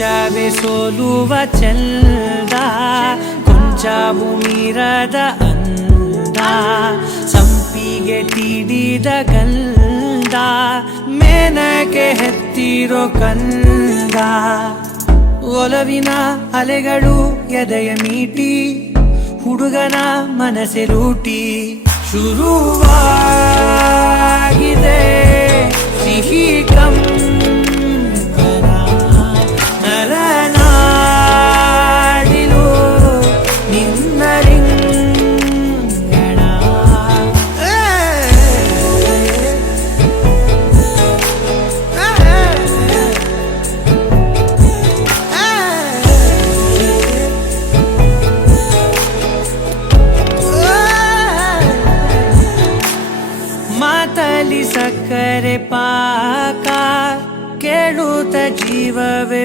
ಕೊಂಚವೇ ಸೋಲುವ ಚಂದ, ಕೊಂಚವು ಮೀರದ ಅಂದ, ಸಂಪಿಗೆ ತೀಡಿದ ಗಂಧ, ಮೇನಕ್ಕೆ ಹೆತ್ತಿರೋ ಕಂದ. ಒಲವಿನ ಅಲೆಗಳು ಎದೆಯ ಮೀಟಿ, ಹುಡುಗನ ಮನಸ್ಸೆ ಲೂಟಿ. ಶುರುವಾಗಿದೆ ಸಿಹಿ ಕಂಪನ, ನರನಾಡಿಲು ನಿನ್ನ ರಿಂಗಣ. ಮಾತಲಿ ಸಕ್ಕರೆ ಪಾಕ, ಕೇಳುತ್ತ ಜೀವವೇ